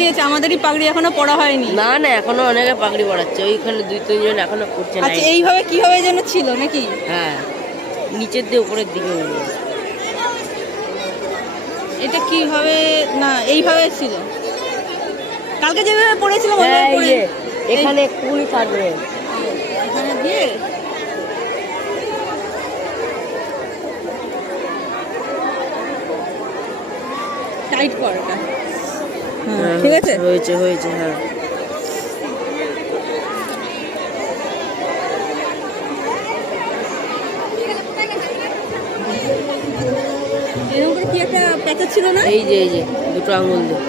নিয়েছে, আমাদেরই পাগড়ি এখনো পড়া হয়নি। না না, এখনো অনেকে পাগড়ি পড়াচ্ছে, ওইখানে 2-3 জন এখনো করছে না। আচ্ছা, এইভাবে কিভাবে যেন ছিল নাকি? হ্যাঁ, নিচের দিয়ে উপরের দিকে উঠবে। এটা কিভাবে না এইভাবে ছিল, কালকে যেভাবে পড়েছিল হ্যাঁ, এখানে কুড়ি থাকবে এখানে দিয়ে টাইট কর এটা। হ্যাঁ, ঠিক আছে, হয়েছে হয়েছে। হ্যাঁ, এরকম করে কি একটা প্যাকেজ ছিল না? এই যে দুটো আঙুল দিয়ে।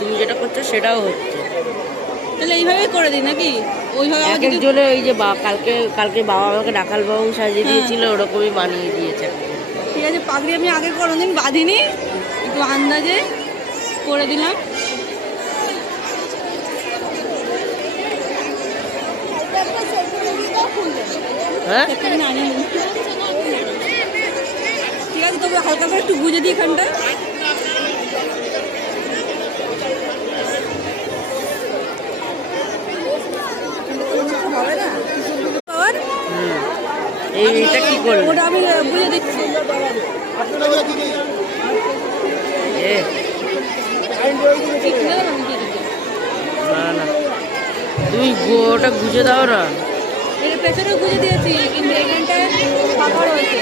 তুমি যেটা করছো সেটাও হচ্ছে। তাহলে এইভাবেই করে দিই নাকি? ওইভাবে এক একজনে ওই যে কালকে বাবা আমাকে ডাকাল বাবু সাজিয়ে দিয়েছিল, ওরকমই বানিয়ে দিয়েছে। ঠিক আছে, পাগড়ি আমি আগে কোনোদিন বাঁধিনি, একটু আন্দাজে করে দিলাম। হ্যাঁ, ঠিক আছে, তবে হালকা করে একটু গুঁজে দিই এখানটা। এইটা কি করবে? ওটা আমি বুঝে দিচ্ছি। না না, তুমি ওটা গুজে দাও না। এটা পেছনে গুঁজে দিয়েছি, কিন্তু এখানটায় ফাঁকা রয়েছে।